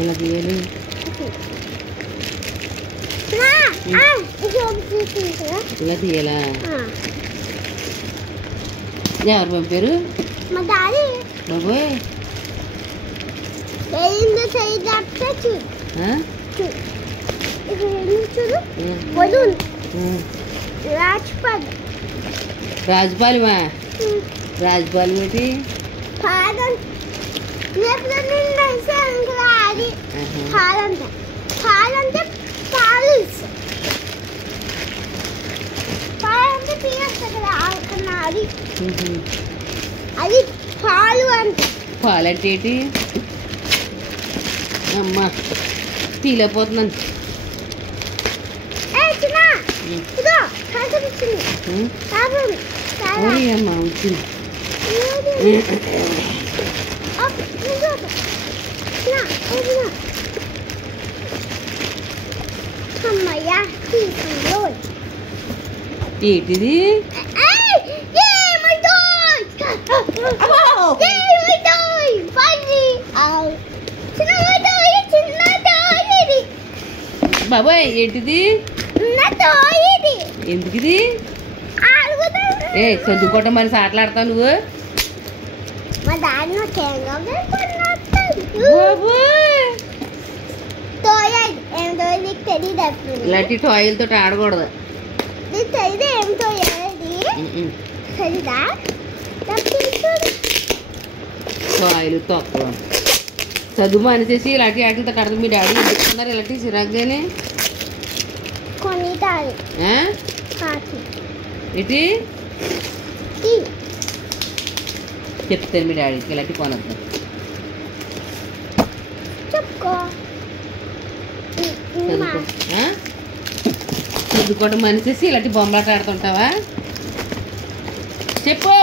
ఎలా తీయాలి? ఇలా తీయాలా? ఎవరు పంపారు? మా డాడీ. బాబోయ్ రాజపాలెమా? రాజపాలెం ఏంటి? అది పాలు అంటే. పాలు అంటే ఏంటి? అమ్మా తీలేకపోతున్నాను. అమ్మా వచ్చింది. ఏంటిది? బాబాయ్ ఏంటిది? ఎందుకుది? చదువుకోవటం మరి ఆటలాడతావు నువ్వు? ఇలాంటి టాయిలతో ఆడకూడదు. టాయిల్ తక్కువ చదువు అనేసి ఇలాంటి వాటితో కడదు. మీ డాడీ ఎందుకున్నారు ఇలాంటి చిరాగ్గానే? ఏంటి చెప్తాను మీ డాడీకి ఇలాంటి కొనద్దు. చదువుకోవడం మనిషేసి ఇలాంటి బొమ్మలాట ఆడుతుంటావా? చెప్పు.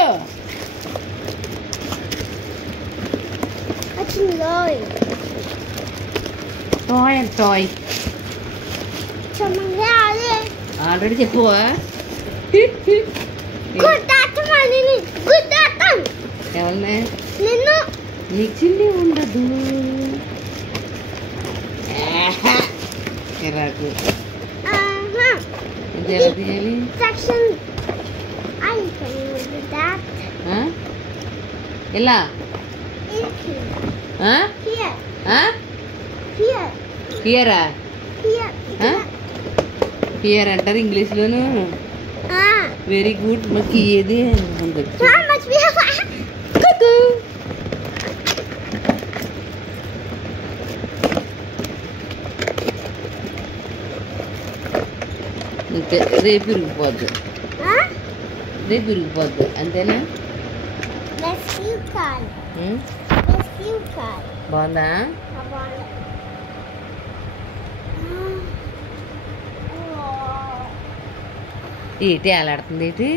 టాయ్ అండ్ టాయ్ ఆల్రెడీ చెప్పువా? ఎవరినే? నీకు చిల్లి ఉండదు. ఎరాకు ఎలా తీయాలి? ఎలా హియరా? హియర్ అంటారు ఇంగ్లీష్లోను. Very good. మాకు ఏది ఇంకా రేపు విరిగిపోద్దు. రేపు విరిగిపోద్దు అంతేనా? బాగుందా? ఏంటి అలాడుతుంది? ఏంటి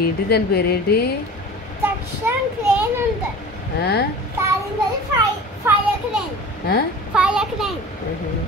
ఏంటి దాని పేరేంటి? Fire crane.